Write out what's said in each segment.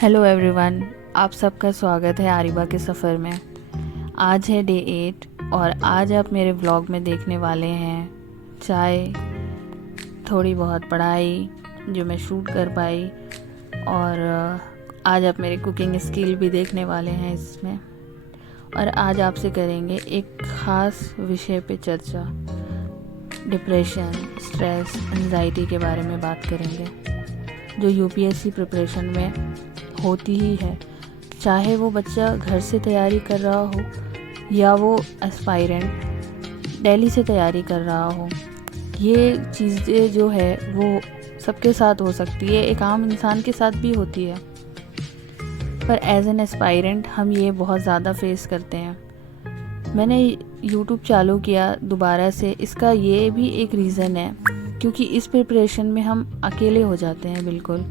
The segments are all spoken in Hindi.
हेलो एवरीवन, आप सबका स्वागत है आरिबा के सफ़र में। आज है डे 8 और आज आप मेरे व्लॉग में देखने वाले हैं चाय, थोड़ी बहुत पढ़ाई जो मैं शूट कर पाई, और आज आप मेरे कुकिंग स्किल भी देखने वाले हैं इसमें। और आज आपसे करेंगे एक ख़ास विषय पे चर्चा, डिप्रेशन, स्ट्रेस, एंजाइटी के बारे में बात करेंगे जो यूपीएससी प्रिपरेशन में होती ही है। चाहे वो बच्चा घर से तैयारी कर रहा हो या वो एस्पायरेंट दिल्ली से तैयारी कर रहा हो, ये चीज़ें जो है वो सबके साथ हो सकती है, एक आम इंसान के साथ भी होती है। पर एज एन एस्पायरेंट हम ये बहुत ज़्यादा फेस करते हैं। मैंने यूट्यूब चालू किया दोबारा से, इसका ये भी एक रीज़न है क्योंकि इस प्रिपरेशन में हम अकेले हो जाते हैं, बिल्कुल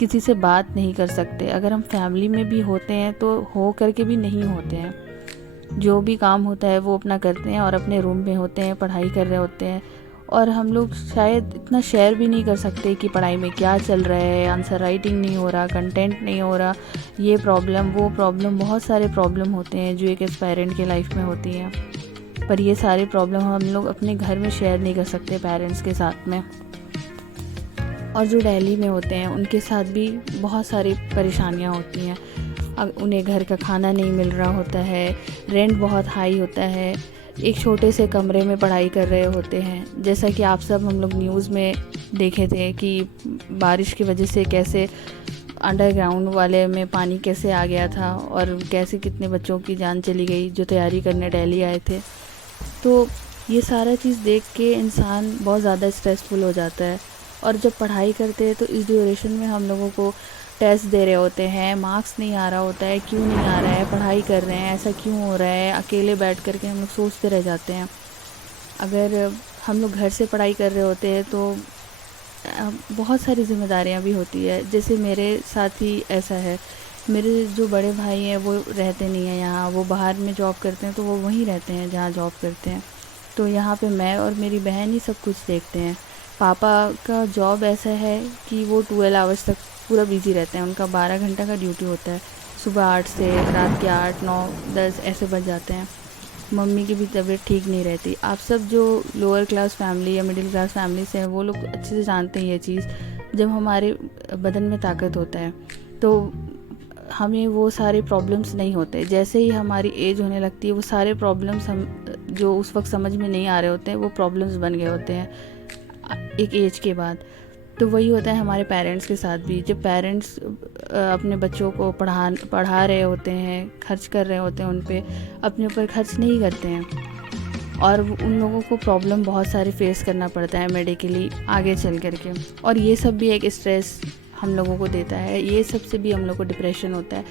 किसी से बात नहीं कर सकते। अगर हम फैमिली में भी होते हैं तो हो करके भी नहीं होते हैं। जो भी काम होता है वो अपना करते हैं और अपने रूम में होते हैं, पढ़ाई कर रहे होते हैं। और हम लोग शायद इतना शेयर भी नहीं कर सकते कि पढ़ाई में क्या चल रहा है, आंसर राइटिंग नहीं हो रहा, कंटेंट नहीं हो रहा, ये प्रॉब्लम वो प्रॉब्लम, बहुत सारे प्रॉब्लम होते हैं जो एक एस्पायरेंट के लाइफ में होती हैं। पर ये सारे प्रॉब्लम हम लोग अपने घर में शेयर नहीं कर सकते पेरेंट्स के साथ में। और जो दिल्ली में होते हैं उनके साथ भी बहुत सारी परेशानियां होती हैं। अब उन्हें घर का खाना नहीं मिल रहा होता है, रेंट बहुत हाई होता है, एक छोटे से कमरे में पढ़ाई कर रहे होते हैं। जैसा कि आप सब हम लोग न्यूज़ में देखे थे कि बारिश की वजह से कैसे अंडरग्राउंड वाले में पानी कैसे आ गया था और कैसे कितने बच्चों की जान चली गई जो तैयारी करने दिल्ली आए थे। तो ये सारा चीज़ देख के इंसान बहुत ज़्यादा स्ट्रेसफुल हो जाता है। और जब पढ़ाई करते हैं तो इस ड्यूरेशन में हम लोगों को टेस्ट दे रहे होते हैं, मार्क्स नहीं आ रहा होता है, क्यों नहीं आ रहा है, पढ़ाई कर रहे हैं, ऐसा क्यों हो रहा है, अकेले बैठ कर के हम लोग सोचते रह जाते हैं। अगर हम लोग घर से पढ़ाई कर रहे होते हैं तो बहुत सारी जिम्मेदारियां भी होती है। जैसे मेरे साथ ही ऐसा है, मेरे जो बड़े भाई हैं वो रहते नहीं हैं यहाँ, वो बाहर में जॉब करते हैं, तो वो वहीं रहते हैं जहाँ जॉब करते हैं। तो यहाँ पे मैं और मेरी बहन ही सब कुछ देखते हैं। पापा का जॉब ऐसा है कि वो 12 आवर्स तक पूरा बिजी रहते हैं, उनका 12 घंटा का ड्यूटी होता है, सुबह 8 से रात के 8, 9, 10 ऐसे बज जाते हैं। मम्मी की भी तबीयत ठीक नहीं रहती। आप सब जो लोअर क्लास फैमिली या मिडिल क्लास फैमिली से हैं वो लोग अच्छे से जानते हैं ये चीज़। जब हमारे बदन में ताकत होता है तो हमें वो सारे प्रॉब्लम्स नहीं होते। जैसे ही हमारी एज होने लगती है वो सारे प्रॉब्लम्स हम जो उस वक्त समझ में नहीं आ रहे होते हैं वो प्रॉब्लम्स बन गए होते हैं एक एज के बाद। तो वही होता है हमारे पेरेंट्स के साथ भी। जब पेरेंट्स अपने बच्चों को पढ़ा रहे होते हैं, खर्च कर रहे होते हैं, उन पे अपने ऊपर खर्च नहीं करते हैं और उन लोगों को प्रॉब्लम बहुत सारे फेस करना पड़ता है मेडिकली आगे चल कर के। और ये सब भी एक स्ट्रेस हम लोगों को देता है, ये सब से भी हम लोग को डिप्रेशन होता है।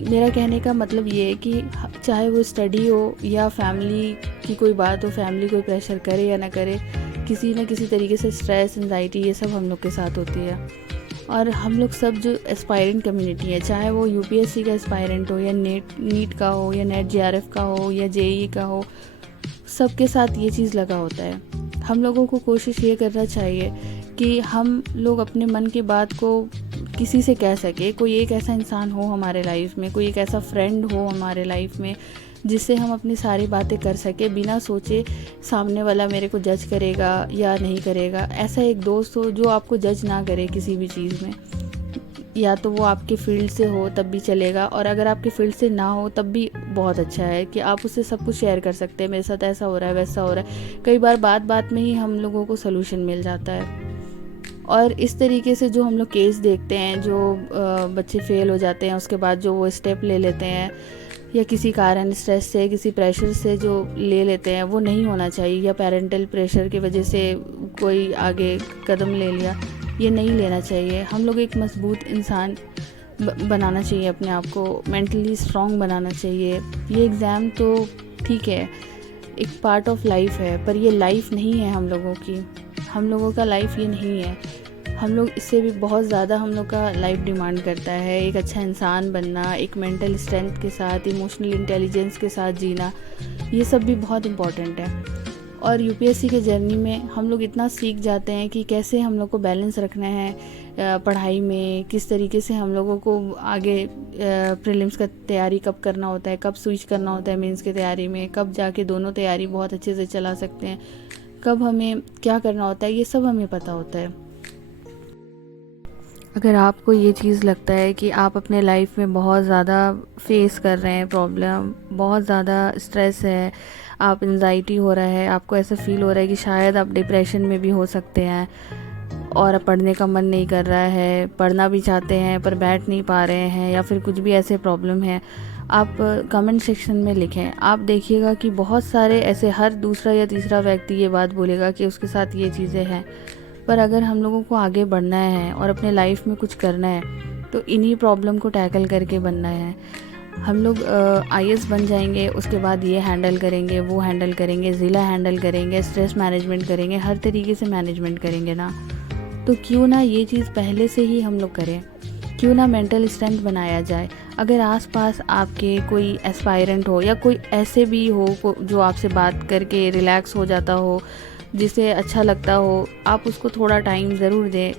मेरा कहने का मतलब ये है कि चाहे वो स्टडी हो या फैमिली की कोई बात हो, फैमिली कोई प्रेशर करे या ना करे, किसी न किसी तरीके से स्ट्रेस, एंजाइटी ये सब हम लोग के साथ होती है। और हम लोग सब जो एस्पायरेंट कम्युनिटी है, चाहे वो यूपीएससी का एस्पायरेंट हो या नीट का हो या नेट जेआरएफ का हो या जेईई का हो, सबके साथ ये चीज़ लगा होता है। हम लोगों को कोशिश ये करना चाहिए कि हम लोग अपने मन की बात को किसी से कह सके। कोई एक ऐसा इंसान हो हमारे लाइफ में, कोई एक ऐसा फ्रेंड हो हमारे लाइफ में जिससे हम अपनी सारी बातें कर सके बिना सोचे सामने वाला मेरे को जज करेगा या नहीं करेगा। ऐसा एक दोस्त हो जो आपको जज ना करे किसी भी चीज़ में। या तो वो आपके फील्ड से हो तब भी चलेगा, और अगर आपके फील्ड से ना हो तब भी बहुत अच्छा है कि आप उससे सब कुछ शेयर कर सकते हैं। मेरे साथ ऐसा हो रहा है, वैसा हो रहा है। कई बार बात बात में ही हम लोगों को सलूशन मिल जाता है। और इस तरीके से जो हम लोग केस देखते हैं, जो बच्चे फेल हो जाते हैं उसके बाद जो वो स्टेप ले लेते हैं या किसी कारण स्ट्रेस से, किसी प्रेशर से जो ले लेते हैं, वो नहीं होना चाहिए। या पेरेंटल प्रेशर की वजह से कोई आगे कदम ले लिया, ये नहीं लेना चाहिए। हम लोग एक मजबूत इंसान बनाना चाहिए, अपने आप को मेंटली स्ट्रॉन्ग बनाना चाहिए। ये एग्ज़ाम तो ठीक है, एक पार्ट ऑफ लाइफ है, पर ये लाइफ नहीं है हम लोगों की। हम लोगों का लाइफ ये नहीं है। हम लोग इससे भी बहुत ज़्यादा हम लोग का लाइफ डिमांड करता है। एक अच्छा इंसान बनना, एक मेंटल स्ट्रेंथ के साथ, इमोशनल इंटेलिजेंस के साथ जीना, ये सब भी बहुत इम्पॉर्टेंट है। और यूपीएससी के जर्नी में हम लोग इतना सीख जाते हैं कि कैसे हम लोग को बैलेंस रखना है पढ़ाई में किस तरीके से हम लोगों को आगे प्रीलिम्स का तैयारी कब करना होता है, कब स्विच करना होता है मेंस की तैयारी में, कब जाके दोनों तैयारी बहुत अच्छे से चला सकते हैं, कब हमें क्या करना होता है, ये सब हमें पता होता है। अगर आपको ये चीज़ लगता है कि आप अपने लाइफ में बहुत ज़्यादा फेस कर रहे हैं प्रॉब्लम, बहुत ज़्यादा स्ट्रेस है, आप एंजाइटी हो रहा है, आपको ऐसा फील हो रहा है कि शायद आप डिप्रेशन में भी हो सकते हैं और पढ़ने का मन नहीं कर रहा है, पढ़ना भी चाहते हैं पर बैठ नहीं पा रहे हैं, या फिर कुछ भी ऐसे प्रॉब्लम है, आप कमेंट सेक्शन में लिखें। आप देखिएगा कि बहुत सारे ऐसे हर दूसरा या तीसरा व्यक्ति ये बात बोलेगा कि उसके साथ ये चीज़ें हैं। पर अगर हम लोगों को आगे बढ़ना है और अपने लाइफ में कुछ करना है तो इन्हीं प्रॉब्लम को टैकल करके बनना है। हम लोग IAS बन जाएंगे, उसके बाद ये हैंडल करेंगे, वो हैंडल करेंगे, ज़िला हैंडल करेंगे, स्ट्रेस मैनेजमेंट करेंगे, हर तरीके से मैनेजमेंट करेंगे ना। तो क्यों ना ये चीज़ पहले से ही हम लोग करें, क्यों ना मेंटल स्ट्रेंथ बनाया जाए। अगर आसपास आपके कोई एस्पायरेंट हो या कोई ऐसे भी हो जो आपसे बात करके रिलैक्स हो जाता हो, जिसे अच्छा लगता हो, आप उसको थोड़ा टाइम ज़रूर दें,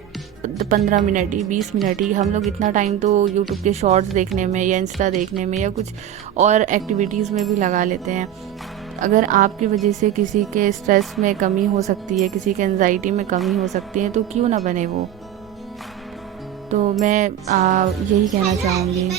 15 मिनट ही, 20 मिनट ही। हम लोग इतना टाइम तो यूट्यूब के शॉर्ट्स देखने में या इंस्टा देखने में या कुछ और एक्टिविटीज़ में भी लगा लेते हैं। अगर आपकी वजह से किसी के स्ट्रेस में कमी हो सकती है, किसी के एंजाइटी में कमी हो सकती है, तो क्यों ना बने वो। तो मैं यही कहना चाहूँगी।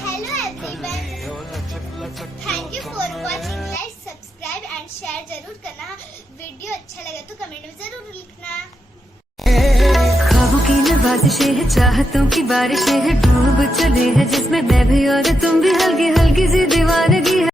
Hello everyone. Thank you for watching. Like, subscribe and share जरूर करना। वीडियो अच्छा लगे तो कमेंट में जरूर लिखना। ख्वाबों की नवाज़िशें हैं, चाहतों की बारिशें हैं, डूब चले हैं जिसमें मैं भी और तुम भी, हल्की हल्की सी दीवानगी है।